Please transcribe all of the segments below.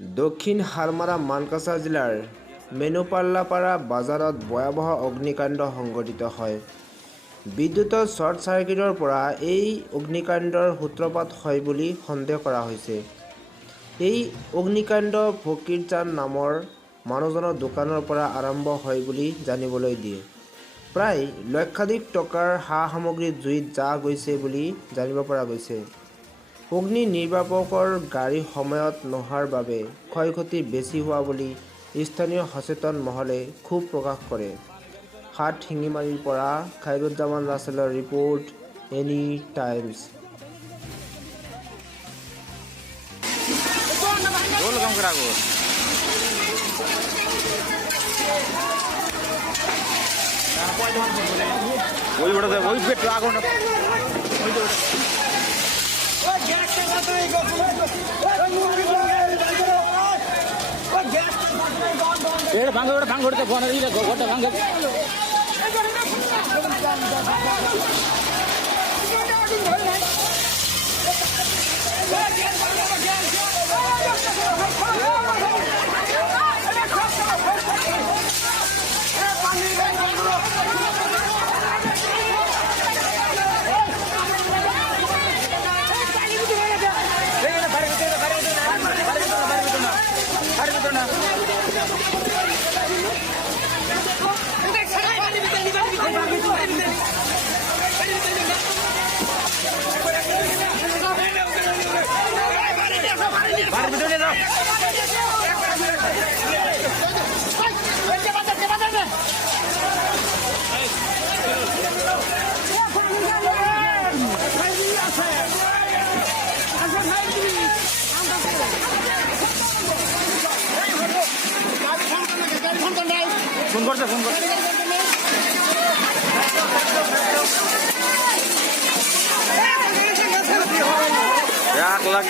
দক্ষিণ হাৰমাৰা মানকাছা জিলাৰ মেনুপাল্লাপাৰা বাজাৰত ভয়াৱহ অগ্নিকাণ্ড সংঘটিত হয়। বিদ্যুতৰ শ্বৰ্ট চাৰ্কিটৰ পৰা এই অগ্নিকাণ্ডৰ সূত্ৰপাত হয় বুলি সন্দেহ কৰা হৈছে। এই অগ্নিকাণ্ড ফকীৰজান নামৰ মানুহজনৰ দোকানৰ পৰা আৰম্ভ হয় বুলি জানিবলৈ দিয়ে। প্ৰায় লক্ষাধিক টকাৰ সা-সামগ্ৰী জুইত জ্বলা গৈছে বুলি জানিব পৰা গৈছে। অগ্নি নিৰ্বাপকৰ গাড়ী সময়ত নহাৰ বাবে ক্ষয়ক্ষতি বেছি হোৱা বুলি স্থানীয় সচেতন মহলে ক্ষোভ প্ৰকাশ কৰে। হাটশিঙিমাৰীৰ পৰা খাইৰুজ্জামান ৰাছেলৰ ৰিপৰ্ট, এনি টাইমছ। ফোন করছে এক লাখ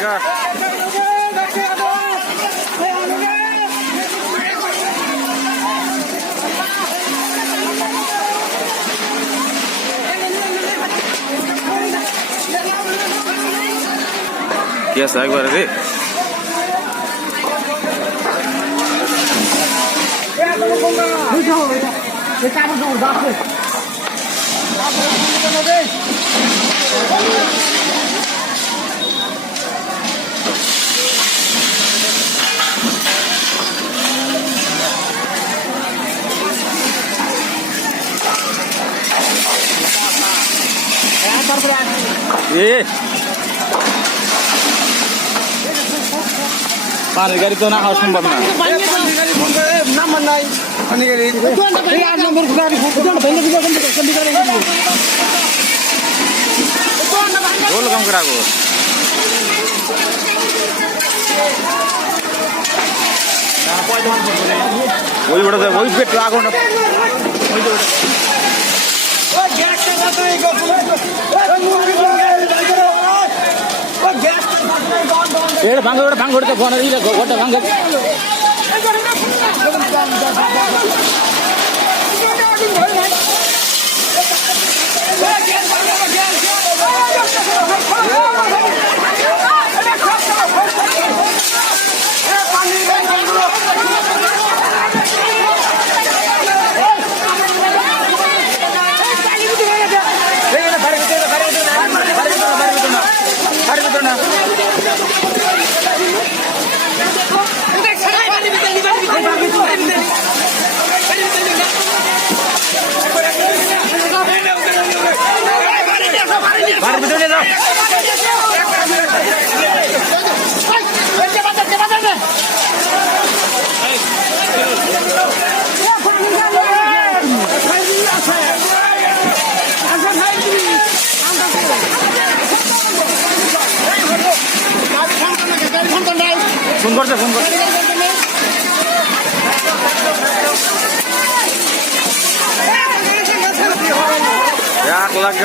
কি আছে একবার রে পানির গাড়ি তো না হওয়া সম্ভব না কাম করে আগো ওই ওটা ওই পেট আগুন ভাঙে ঘরটা ভাঙে ফোন করছে এক লাখ